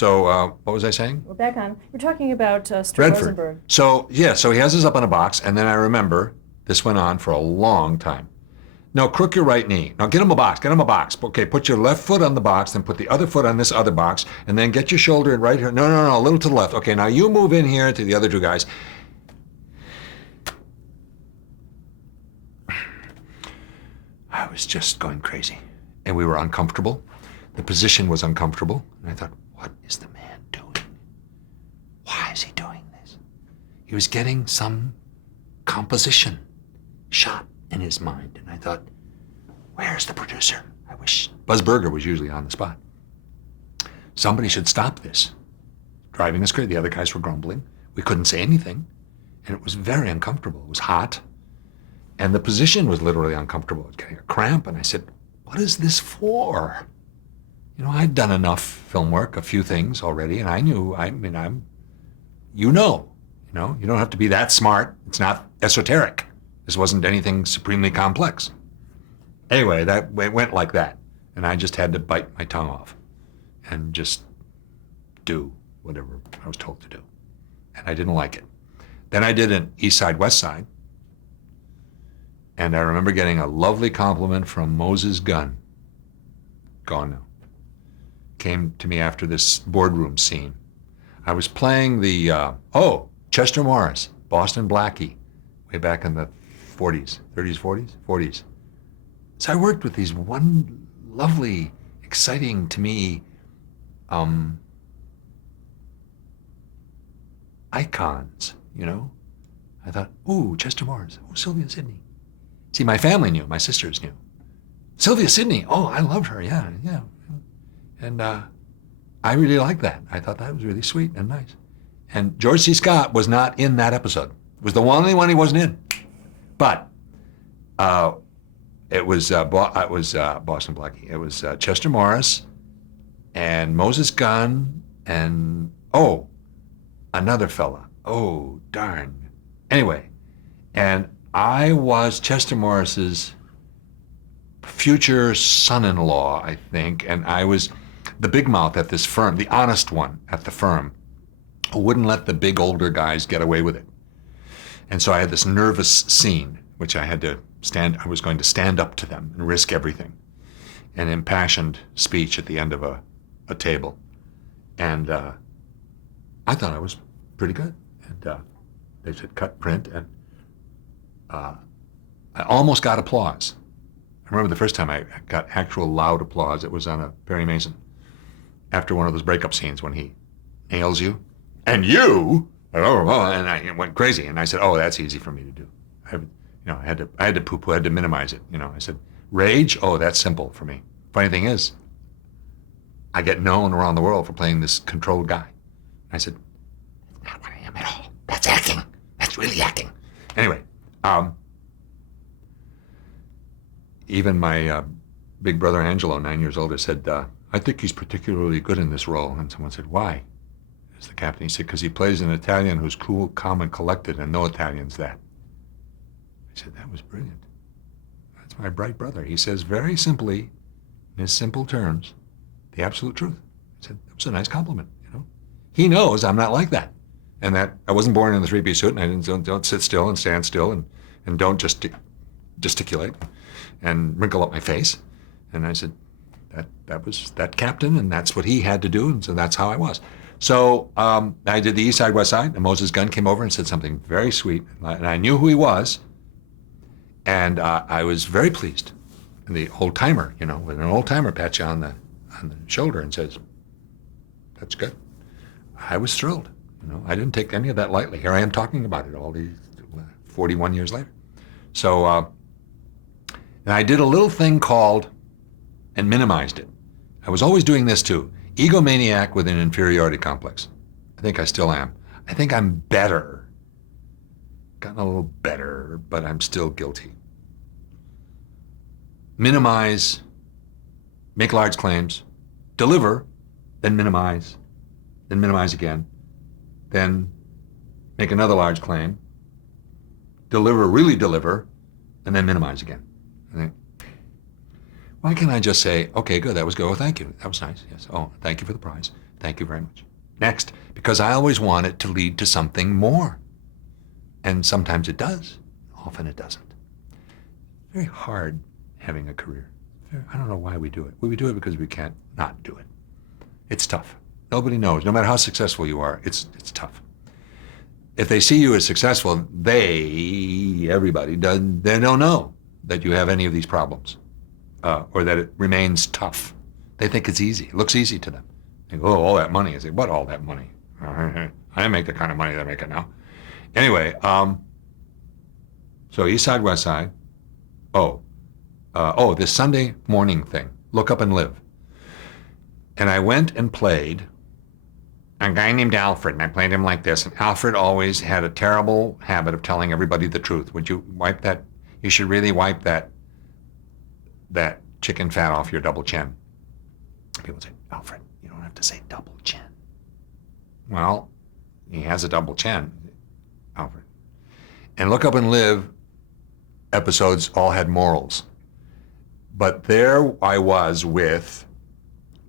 what was I saying? We're back on. We're talking about Stuart Redford. Rosenberg. So he has this up on a box, and then I remember this went on for a long time. No, crook your right knee. Now get him a box. Get him a box. Okay, put your left foot on the box, then put the other foot on this other box, and then get your shoulder right here. No, a little to the left. Okay, now you move in here to the other two guys. I was just going crazy, and we were uncomfortable. The position was uncomfortable, and I thought, what is the man doing? Why is he doing this? He was getting some composition shot in his mind, and I thought, where's the producer? I wish Buzz Berger was usually on the spot. Somebody should stop this. Driving us crazy. The other guys were grumbling. We couldn't say anything, and it was very uncomfortable. It was hot, and the position was literally uncomfortable. I was getting a cramp, and I said, what is this for? You know, I'd done enough film work, a few things already, and I knew, you don't have to be that smart. It's not esoteric. This wasn't anything supremely complex. Anyway, it went like that, and I just had to bite my tongue off and just do whatever I was told to do, and I didn't like it. Then I did an East Side, West Side, and I remember getting a lovely compliment from Moses Gunn, gone now, came to me after this boardroom scene. I was playing Chester Morris, Boston Blackie, way back in the 40s, 30s, 40s? 40s. So I worked with these one lovely, exciting to me icons, you know? I thought, ooh, Chester Morris, oh, Sylvia Sidney. See, my family knew, my sisters knew. Sylvia Sidney, oh, I loved her, yeah. And I really liked that. I thought that was really sweet and nice. And George C. Scott was not in that episode. It was the only one he wasn't in. But it was Boston Blackie. It was Chester Morris and Moses Gunn and, another fella. Oh, darn. Anyway, and I was Chester Morris's future son-in-law, I think, and I was the big mouth at this firm, the honest one at the firm, who wouldn't let the big older guys get away with it. And so I had this nervous scene, which I was going to stand up to them and risk everything. An impassioned speech at the end of a table. And I thought I was pretty good. And they said, cut, print, and I almost got applause. I remember the first time I got actual loud applause. It was on a Perry Mason, after one of those breakup scenes when he nails you. And you, and I went crazy. And I said, oh, that's easy for me to do. I had to poo-poo, I had to minimize it. I said, rage, oh, that's simple for me. Funny thing is, I get known around the world for playing this controlled guy. I said, that's not what I am at all. That's acting. That's really acting. Anyway, even my big brother Angelo, 9 years older, said, I think he's particularly good in this role. And someone said, why? As the captain, he said, because he plays an Italian who's cool, calm, and collected, and no Italian's that. I said, that was brilliant. That's my bright brother. He says very simply, in his simple terms, the absolute truth. I said, that was a nice compliment, He knows I'm not like that. And that I wasn't born in the three-piece suit, and I don't sit still and stand still and don't just gesticulate and wrinkle up my face. And I said, that was that captain, and that's what he had to do, and so that's how I was. So I did the East Side, West Side, and Moses Gunn came over and said something very sweet, and I knew who he was, and I was very pleased. And the old timer, when an old timer pats you on the shoulder and says, that's good. I was thrilled. I didn't take any of that lightly. Here I am talking about it all these 41 years later. So, and I did a little thing called, and minimized it. I was always doing this too. Egomaniac with an inferiority complex. I think I still am. I think I'm better. Gotten a little better, but I'm still guilty. Minimize, make large claims, deliver, then minimize again, then make another large claim, really deliver, and then minimize again. I think, why can't I just say, okay, good, that was good, oh, thank you, that was nice, yes, oh, thank you for the prize, Thank you very much. Next, because I always want it to lead to something more. And sometimes it does. Often it doesn't. Very hard having a career. I don't know why we do it. We do it because we can't not do it. It's tough. Nobody knows. No matter how successful you are, it's tough. If they see you as successful, everybody does, they don't know that you have any of these problems or that it remains tough. They think it's easy. It looks easy to them. They go, oh, all that money. I say, what all that money? I didn't make the kind of money that I make it now. Anyway, so East Side, West Side. This Sunday morning thing, Look Up and Live. And I went and played a guy named Alfred, and I played him like this. And Alfred always had a terrible habit of telling everybody the truth. Would you wipe that? You should really wipe that chicken fat off your double chin. People say, Alfred, you don't have to say double chin. Well, he has a double chin, Alfred. And Look Up and Live episodes all had morals. But there I was with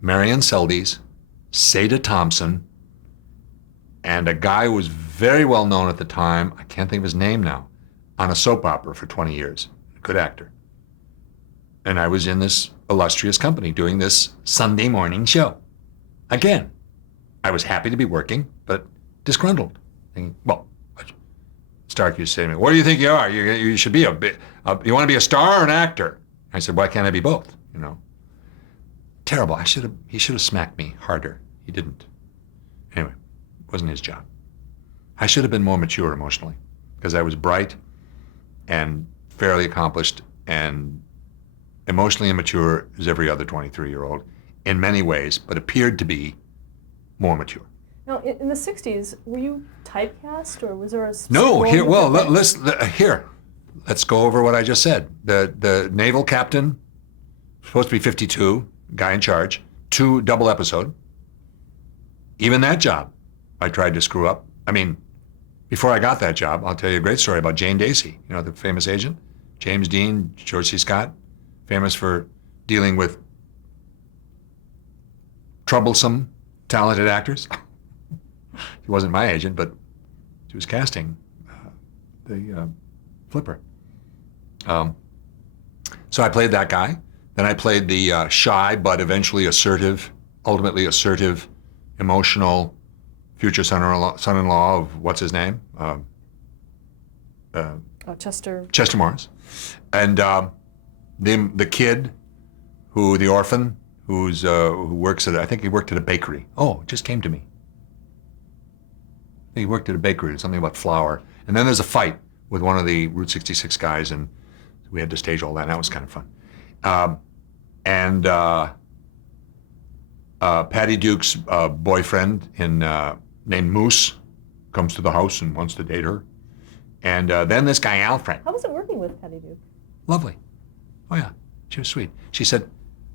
Marion Seldes, Seda Thompson, and a guy who was very well known at the time, I can't think of his name now, on a soap opera for 20 years, a good actor. And I was in this illustrious company doing this Sunday morning show. Again, I was happy to be working, but disgruntled. Thinking, well, Stark used to say to me, what do you think you are? You should be you want to be a star or an actor? I said, why can't I be both? You know, terrible. He should have smacked me harder. He didn't. Anyway, it wasn't his job. I should have been more mature emotionally because I was bright and fairly accomplished and emotionally immature as every other 23-year-old in many ways, but appeared to be more mature. Now, in the 60s, were you typecast, or was there a... No, let's go over what I just said. The naval captain, supposed to be 52, guy in charge, 2 double episode. Even that job, I tried to screw up. I mean, before I got that job, I'll tell you a great story about Jane Dacey, you know, the famous agent. James Dean, George C. Scott, famous for dealing with troublesome, talented actors. She wasn't my agent, but she was casting the Flipper. So I played that guy. Then I played the shy but eventually ultimately assertive, emotional future son-in-law of what's his name? Chester Morris. And the kid, the orphan, who works I think he worked at a bakery. Oh, it just came to me. He worked at a bakery, something about flour. And then there's a fight with one of the Route 66 guys, and we had to stage all that, and that was kind of fun. Patty Duke's boyfriend named Moose comes to the house and wants to date her. And then this guy, Alfred. How was it working with Patty Duke? Lovely. Oh, yeah. She was sweet. She said,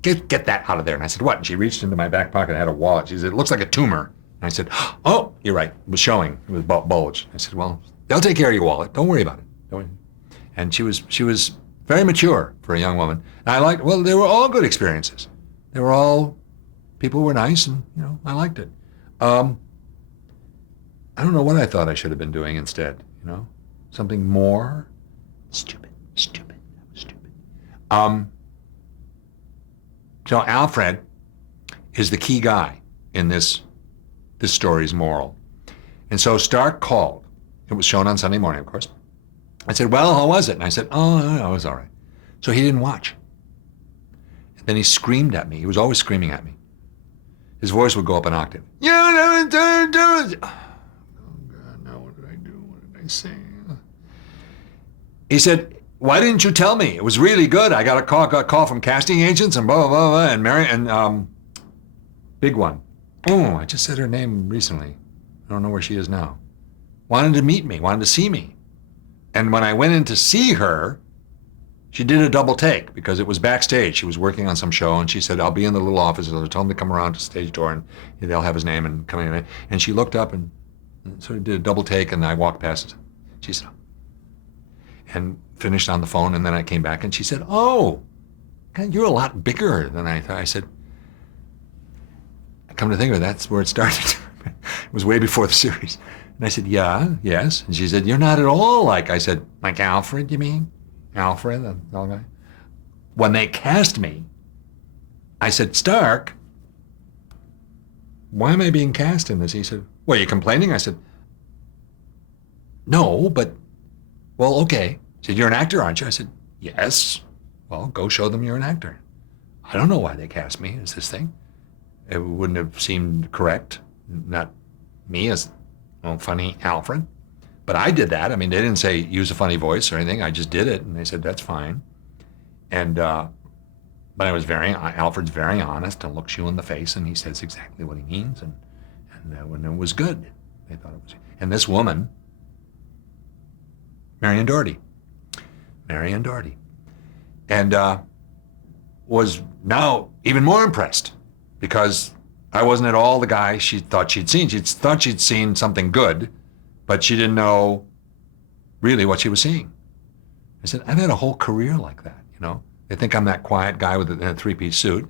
get that out of there. And I said, what? And she reached into my back pocket and had a wallet. She said, it looks like a tumor. And I said, oh, you're right. It was showing. It was bulged. I said, well, they'll take care of your wallet. Don't worry about it. And she was very mature for a young woman. And they were all good experiences. People were nice, and, you know, I liked it. I don't know what I thought I should have been doing instead, you know? Something more stupid. That was stupid. So Alfred is the key guy in this story's moral. And so Stark called. It was shown on Sunday morning, of course. I said, well, how was it? And I said, oh, it was all right. So he didn't watch. And then he screamed at me. He was always screaming at me. His voice would go up an octave. You never do it. Oh, God, now what did I do? What did I say? He said, why didn't you tell me? It was really good. I got a call from casting agents and blah, blah, blah, blah, and Mary, and big one. Oh, I just said her name recently. I don't know where she is now. Wanted to meet me, wanted to see me. And when I went in to see her, she did a double take because it was backstage. She was working on some show, and she said, I'll be in the little office. So tell him to come around to the stage door, and they'll have his name and come in. And she looked up and sort of did a double take, and I walked past. She said, and finished on the phone, and then I came back, and she said, oh, God, you're a lot bigger than I thought. I said, I come to think of it, that's where it started. It was way before the series. And I said, yeah, yes. And she said, you're not at all like, I said, like Alfred, you mean? Alfred, the little guy? When they cast me, I said, Stark, why am I being cast in this? He said, well, are you complaining? I said, no, but, well, okay. He said, you're an actor, aren't you? I said, yes. Well, go show them you're an actor. I don't know why they cast me as this thing. It wouldn't have seemed correct. Not me as, well, funny Alfred. But I did that. I mean, they didn't say use a funny voice or anything. I just did it, and they said, that's fine. And, but I was Alfred's very honest and looks you in the face, and he says exactly what he means. And when it was good, they thought it was. And this woman, Marion Doherty, and was now even more impressed because I wasn't at all the guy she thought she'd seen. She thought she'd seen something good, but she didn't know really what she was seeing. I said, I've had a whole career like that, you know. They think I'm that quiet guy with a three-piece suit,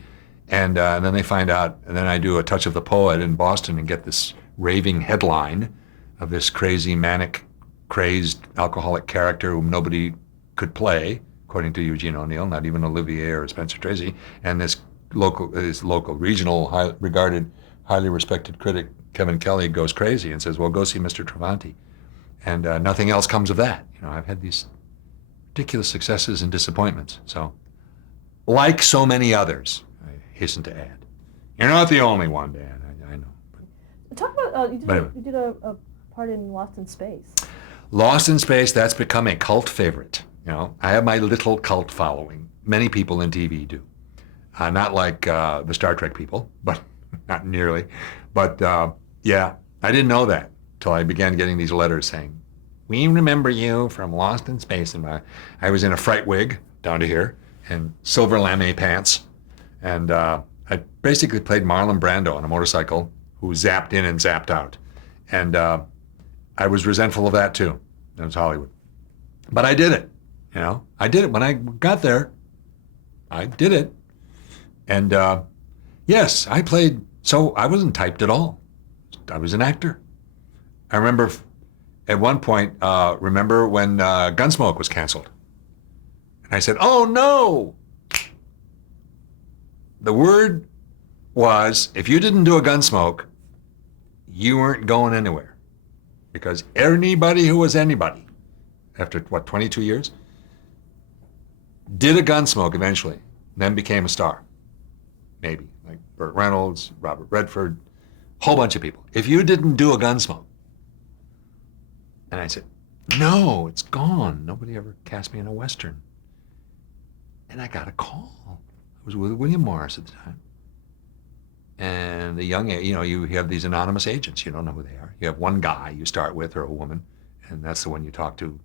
and then they find out, and then I do a Touch of the Poet in Boston and get this raving headline of this crazy, manic, crazed, alcoholic character whom nobody could play, according to Eugene O'Neill, not even Olivier or Spencer Tracy, and this local, regional, regarded, highly respected critic, Kevin Kelly, goes crazy and says, well, go see Mr. Travanti. And nothing else comes of that. You know, I've had these ridiculous successes and disappointments. So, like so many others, I hasten to add. You're not the only one, Dan, I know. Talk about, you did a part in Lost in Space. Lost in Space, that's become a cult favorite. You know, I have my little cult following. Many people in TV do. Not like the Star Trek people, but not nearly. But yeah, I didn't know that till I began getting these letters saying, we remember you from Lost in Space. And I was in a fright wig down to here and silver lame pants. And I basically played Marlon Brando on a motorcycle who zapped in and zapped out. And I was resentful of that too. It was Hollywood. But I did it, you know. I did it. When I got there, I did it. And yes, I played, so I wasn't typed at all. I was an actor. I remember at one point, remember when Gunsmoke was canceled? And I said, oh no! The word was, if you didn't do a Gunsmoke, you weren't going anywhere. Because anybody who was anybody, after what, 22 years, did a Gunsmoke eventually, and then became a star. Maybe, like Burt Reynolds, Robert Redford, whole bunch of people. If you didn't do a Gunsmoke, and I said, no, it's gone. Nobody ever cast me in a Western. And I got a call. I was with William Morris at the time. And the young, you know, you have these anonymous agents. You don't know who they are. You have one guy you start with, or a woman, and that's the one you talk to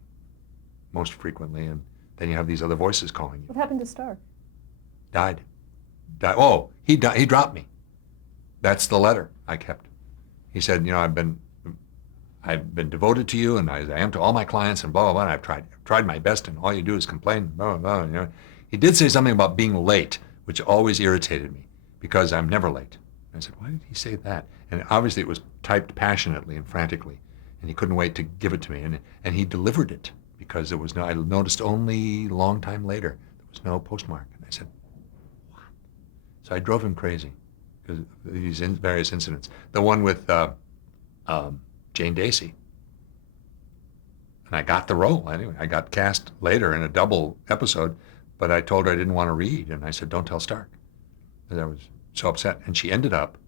most frequently. And then you have these other voices calling you. What happened to Stark? Died. Oh, he died. He dropped me. That's the letter I kept. He said, you know, I've been devoted to you, and I am to all my clients, and blah blah blah. And I've tried my best, and all you do is complain. Blah blah blah. You know, he did say something about being late, which always irritated me because I'm never late. And I said, why did he say that? And obviously it was typed passionately and frantically, and he couldn't wait to give it to me. And he delivered it because there was no. I noticed only a long time later there was no postmark. And I said, what? So I drove him crazy because of these various incidents. The one with Jane Dacey. And I got the role anyway. I got cast later in a double episode, but I told her I didn't want to read, and I said, don't tell Stark. And I was so upset. And she ended up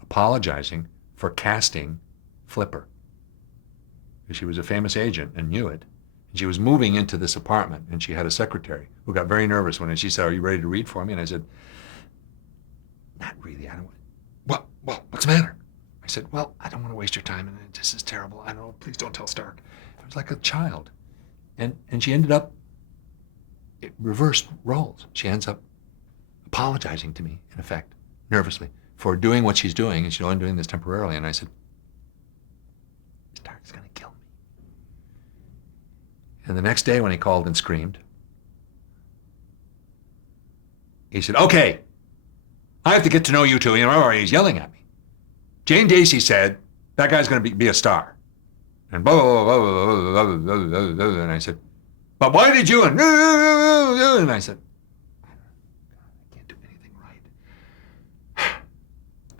apologizing for casting Flipper. Because she was a famous agent and knew it. And she was moving into this apartment, and she had a secretary who got very nervous when she said, are you ready to read for me? And I said, not really. I don't want. Well, what's the matter? I said, well, I don't want to waste your time, and this is terrible. I don't. Please don't tell Stark. I was like a child. And she ended up, it reversed roles. She ends up apologizing to me, in effect, nervously, for doing what she's doing, and she's only doing this temporarily. And I said, Stark's going to kill me. And the next day when he called and screamed, he said, okay, I have to get to know you two. You know, he's yelling at me. Jane Dacey said, that guy's going to be a star. And blah, blah, blah, blah, blah, blah, blah, blah, blah, blah. And I said, but why did you? And I said, I can't do anything right.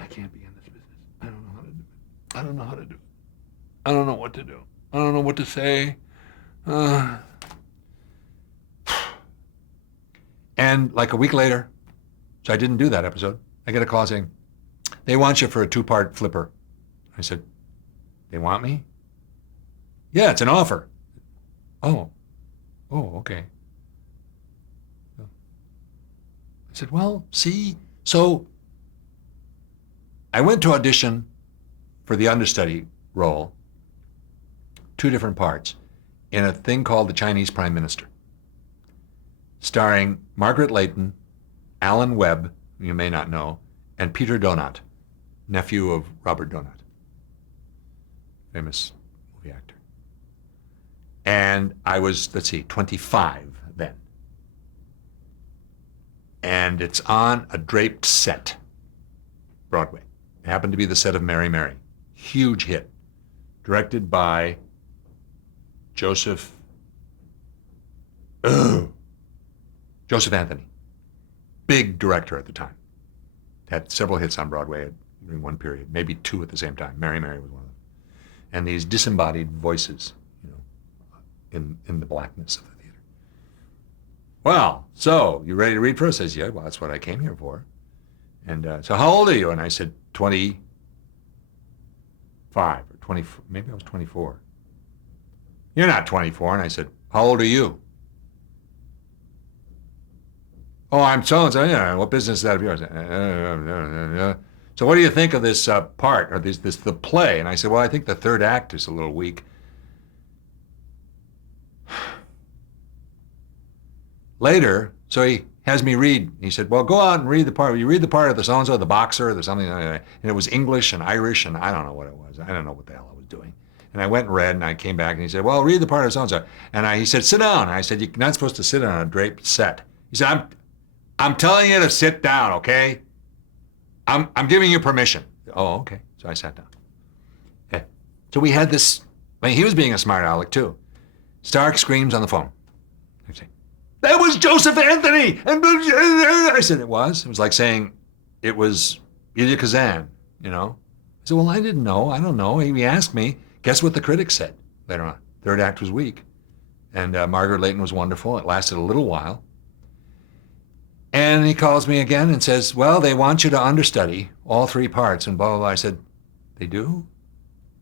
I can't be in this business. I don't know how to do it. I don't know how to do it. I don't know what to do. I don't know what to say. And like a week later, so I didn't do that episode, I get a call saying, they want you for a 2-part flipper. I said, they want me? Yeah, it's an offer. Oh, okay. I said, well, see, so I went to audition for the understudy role, 2 different parts, in a thing called The Chinese Prime Minister, starring Margaret Leighton, Alan Webb, who you may not know, and Peter Donat, nephew of Robert Donat, famous movie actor. And I was, 25 then. And it's on a draped set, Broadway. It happened to be the set of Mary Mary. Huge hit. Directed by Joseph Anthony. Big director at the time. Had several hits on Broadway in one period, maybe 2 at the same time. Mary Mary was one of them. And these disembodied voices, in the blackness of the theater. Well, so you ready to read for us? I says, yeah, well, that's what I came here for. And so how old are you? And I said, 25 or 20, maybe I was 24. You're not 24. And I said, how old are you? Oh, I'm so-and-so. Yeah, what business is that of yours? So what do you think of this part, or the play? And I said, well, I think the 3rd act is a little weak. Later, so he has me read. He said, well, go out and read the part. You read the part of the so-and-so, the boxer, or something. And it was English and Irish, and I don't know what it was. I don't know what the hell I was doing. And I went and read, and I came back, and he said, well, read the part of so-and-so. And he said, sit down. And I said, you're not supposed to sit on a draped set. He said, I'm telling you to sit down, okay? I'm giving you permission. Oh, okay. So I sat down. Okay. So we had this, he was being a smart aleck, too. Stark screams on the phone. I say, that was Joseph Anthony! And I said, it was? It was like saying it was Ilya Kazan, I said, well, I didn't know. I don't know. He asked me. Guess what the critics said later on? 3rd act was weak. And Margaret Leighton was wonderful. It lasted a little while. And he calls me again and says, well, they want you to understudy all 3 parts and blah, blah, blah. I said, they do?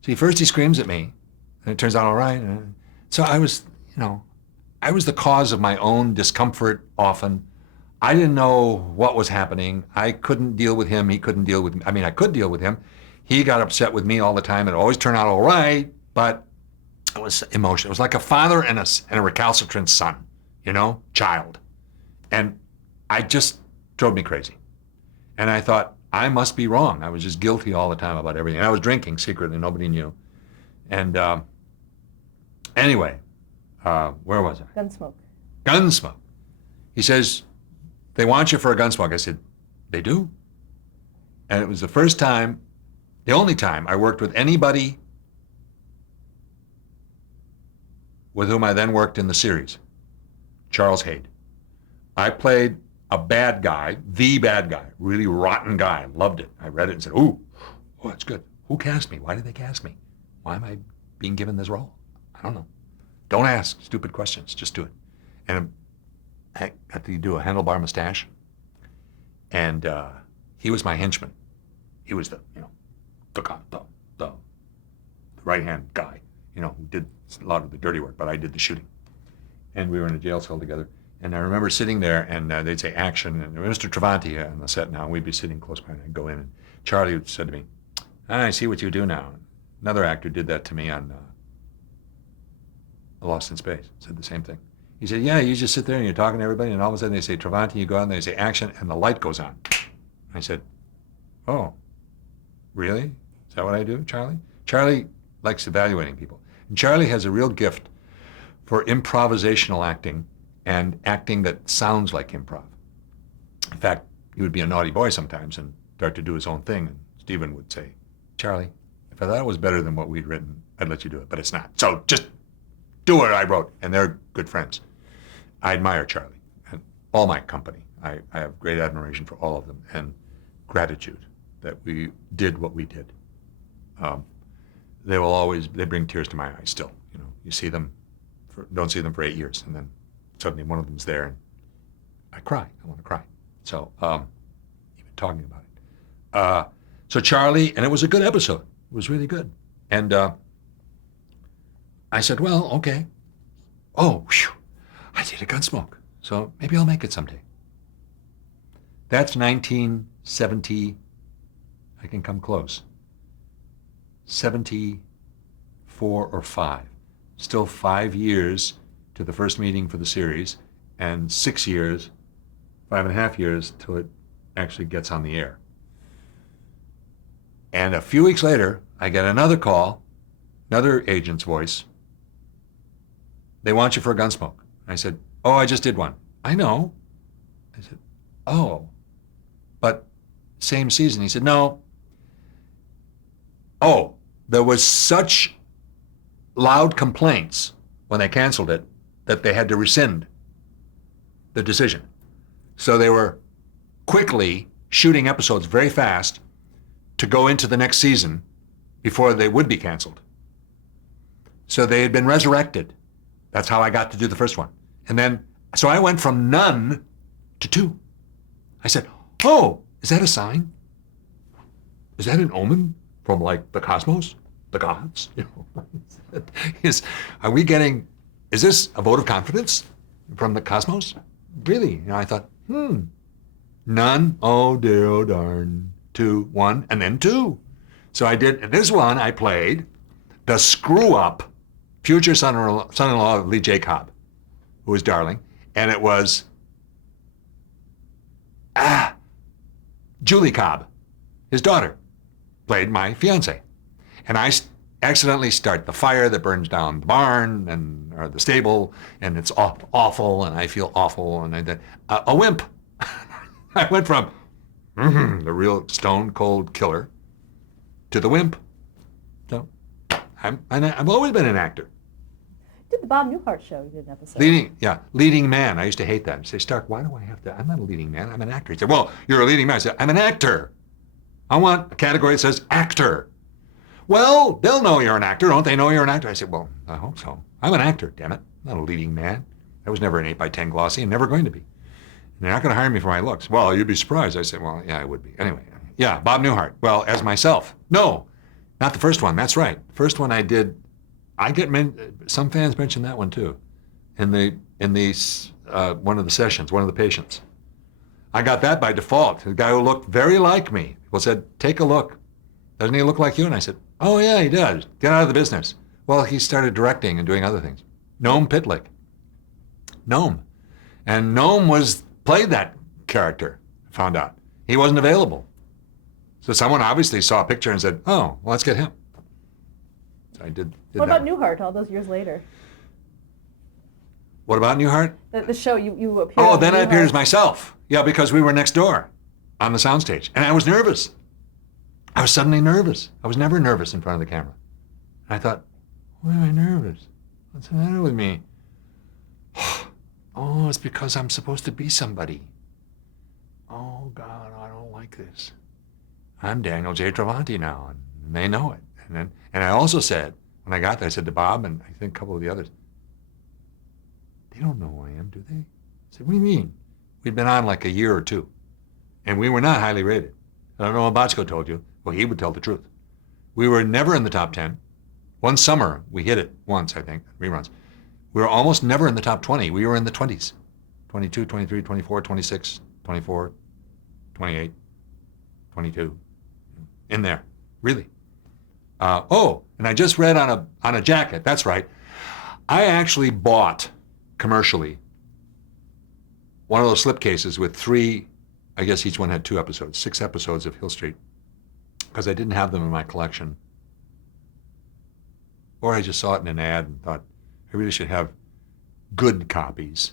See, first he screams at me, and it turns out all right. So I was, I was the cause of my own discomfort often. I didn't know what was happening. I couldn't deal with him. He couldn't deal with me. I mean, I could deal with him. He got upset with me all the time. It always turned out all right, but it was emotional. It was like a father and a recalcitrant son, child. And I just drove me crazy. And I thought, I must be wrong. I was just guilty all the time about everything. And I was drinking secretly. Nobody knew. And anyway, where was I? Gunsmoke. He says, they want you for a Gunsmoke. I said, they do? And it was the first time, the only time I worked with anybody with whom I then worked in the series, Charles Hayde. I played a bad guy, the bad guy, really rotten guy. Loved it. I read it and said, oh, it's good. Who cast me? Why did they cast me? Why am I being given this role? I don't know. Don't ask stupid questions. Just do it. And I got to do a handlebar mustache. And he was my henchman. He was the right-hand guy, who did a lot of the dirty work, but I did the shooting. And we were in a jail cell together. And I remember sitting there, and they'd say action, and Mr. Travanti on the set now, and we'd be sitting close by, and I'd go in, and Charlie said to me, I see what you do now. Another actor did that to me on Lost in Space, said the same thing. He said, yeah, you just sit there, and you're talking to everybody, and all of a sudden they say Travanti, you go out, and they say action, and the light goes on. I said, oh, really? Is that what I do, Charlie? Charlie likes evaluating people. And Charlie has a real gift for improvisational acting, and acting that sounds like improv. In fact, he would be a naughty boy sometimes and start to do his own thing, and Stephen would say, Charlie, if I thought it was better than what we'd written, I'd let you do it, but it's not. So just do what I wrote. And they're good friends. I admire Charlie and all my company. I have great admiration for all of them and gratitude that we did what we did. They bring tears to my eyes still. You know, you see them, don't see them for 8 years, and then suddenly one of them's there, and I cry. I want to cry. So even talking about it. So Charlie, and it was a good episode. It was really good. And I said, well, okay. Oh, whew, I did a Gunsmoke, so maybe I'll make it someday. That's 1970. I can come close. 74 or 5. Still 5 years to the first meeting for the series, and 6 years, 5.5 years till it actually gets on the air. And a few weeks later, I get another call, another agent's voice. They want you for a Gunsmoke. I said, oh, I just did one. I know. I said, oh, but same season. He said, no. Oh, there was such loud complaints when they canceled it that they had to rescind the decision. So they were quickly shooting episodes very fast to go into the next season before they would be canceled. So they had been resurrected. That's how I got to do the first one. And then, so I went from none to 2. I said, oh, is that a sign? Is that an omen from like the cosmos, the gods? You know, is this a vote of confidence from the cosmos? Really? You know, I thought, none, oh dear, oh darn, 2, 1, and then 2. So I did, and this one I played the screw-up future son-in-law of Lee J. Cobb, who was Darling, and it was Julie Cobb, his daughter, played my fiance. And I accidentally start the fire that burns down the barn or the stable, and it's awful, and I feel awful, and I did a wimp. I went from the real stone cold killer to the wimp. So I've always been an actor. You did the Bob Newhart show. You did an episode. Leading man. I used to hate that. I'd say, Stark, why do I have to? I'm not a leading man. I'm an actor. He said, well, you're a leading man. I said, I'm an actor. I want a category that says actor. Well, they'll know you're an actor. Don't they know you're an actor? I said, well, I hope so. I'm an actor, damn it. I'm not a leading man. I was never an 8x10 glossy and never going to be. And they're not going to hire me for my looks. Well, you'd be surprised. I said, well, yeah, I would be. Anyway, yeah, Bob Newhart. Well, as myself. No, not the first one. That's right. The first one I did, some fans mentioned that one too. In one of the sessions, one of the patients. I got that by default. The guy who looked very like me. People said, take a look. Doesn't he look like you? And I said, oh yeah, he does. Get out of the business. Well, he started directing and doing other things. Noam Pitlick. Noam. And Noam played that character, found out. He wasn't available. So someone obviously saw a picture and said, oh, well, let's get him. So I did What that. about Newhart all those years later? What about Newhart? The show you appeared Oh, on then I Newhart. appeared as myself. Yeah, because we were next door on the soundstage. And I was nervous. I was suddenly nervous. I was never nervous in front of the camera. And I thought, why am I nervous? What's the matter with me? Oh, it's because I'm supposed to be somebody. Oh, God, I don't like this. I'm Daniel J. Travanti now, and they know it. And I also said, when I got there, I said to Bob and I think a couple of the others, they don't know who I am, do they? I said, what do you mean? We'd been on like a year or 2, and we were not highly rated. I don't know what Bochco told you. Well, he would tell the truth. We were never in the top 10. One summer, we hit it once, I think, reruns. We were almost never in the top 20. We were in the 20s. 22, 23, 24, 26, 24, 28, 22. In there, really. And I just read on a jacket, that's right. I actually bought, commercially, one of those slipcases with 3, I guess each one had 2 episodes, 6 episodes of Hill Street, because I didn't have them in my collection. Or I just saw it in an ad and thought, I really should have good copies.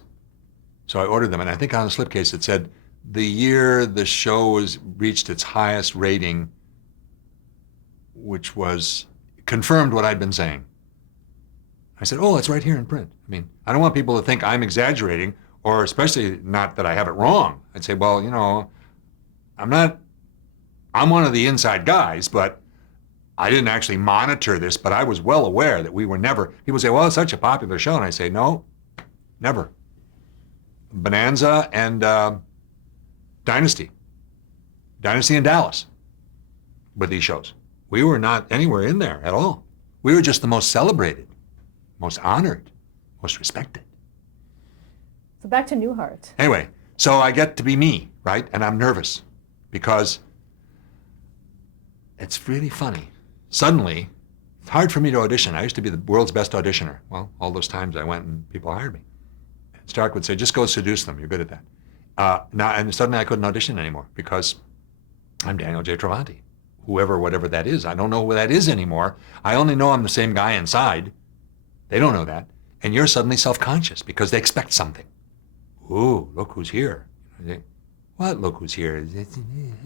So I ordered them, and I think on the slipcase it said, the year the show reached its highest rating which was confirmed what I'd been saying. I said, oh, it's right here in print. I mean, I don't want people to think I'm exaggerating, or especially not that I have it wrong. I'd say, well, you know, I'm one of the inside guys, but I didn't actually monitor this, but I was well aware that we were never, people say, well, it's such a popular show. And I say, no, never. Bonanza and Dynasty in Dallas were these shows. We were not anywhere in there at all. We were just the most celebrated, most honored, most respected. So back to Newhart. Anyway, so I get to be me, right? And I'm nervous because it's really funny. Suddenly, it's hard for me to audition. I used to be the world's best auditioner. Well, all those times I went and people hired me. And Stark would say, just go seduce them. You're good at that. And suddenly I couldn't audition anymore because I'm Daniel J. Travanti. Whatever that is. I don't know who that is anymore. I only know I'm the same guy inside. They don't know that. And you're suddenly self-conscious because they expect something. Ooh, look who's here. What, look who's here?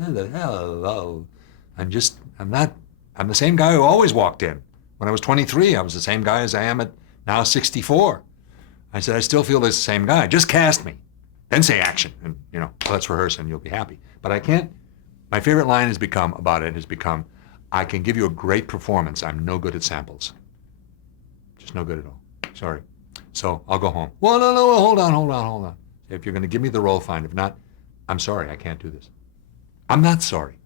Hello. I'm the same guy who always walked in. When I was 23, I was the same guy as I am at now 64. I said, I still feel this same guy. Just cast me. Then say action. And, you know, let's rehearse and you'll be happy. But I can't. My favorite line has become, I can give you a great performance. I'm no good at samples. Just no good at all. Sorry. So I'll go home. Well, no, hold on. If you're going to give me the role, fine. If not, I'm sorry. I can't do this. I'm not sorry.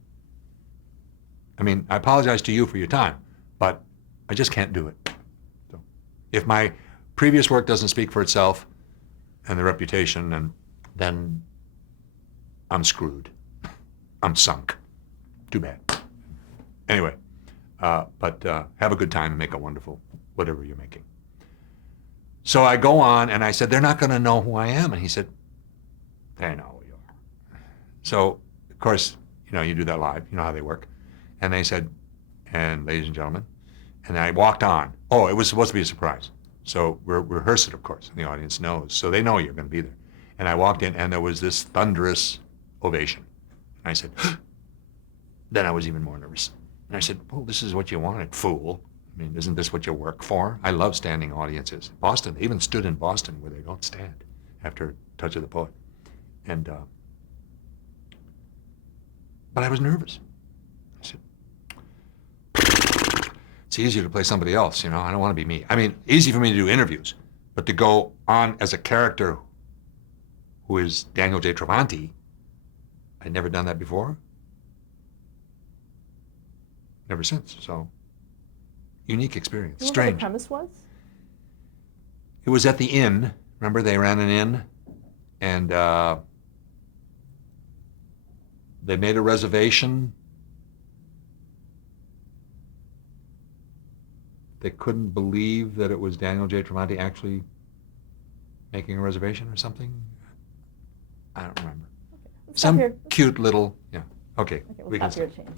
I mean, I apologize to you for your time, but I just can't do it. So if my previous work doesn't speak for itself and the reputation, and then I'm screwed. I'm sunk. Too bad. Anyway, but have a good time and make a wonderful whatever you're making. So I go on and I said, they're not going to know who I am. And he said, they know who you are. So, of course, you know, you do that live. You know how they work. And they said, and ladies and gentlemen, and I walked on. Oh, it was supposed to be a surprise. So we're rehearsed it, of course, and the audience knows. So they know you're going to be there. And I walked in and there was this thunderous ovation. And I said, then I was even more nervous. And I said, well, this is what you wanted, fool. I mean, isn't this what you work for? I love standing audiences. Boston, they even stood in Boston where they don't stand after Touch of the Poet. And, but I was nervous. I said, it's easier to play somebody else, you know, I don't want to be me. I mean, easy for me to do interviews, but to go on as a character who is Daniel J. Travanti, I'd never done that before. Never since, so unique experience. You know Strange. what the premise was? It was at the inn. Remember, they ran an inn, and they made a reservation. They couldn't believe that it was Daniel J. Travanti actually making a reservation or something. I don't remember. Okay. Some cute little, yeah. Okay. We'll stop here to change.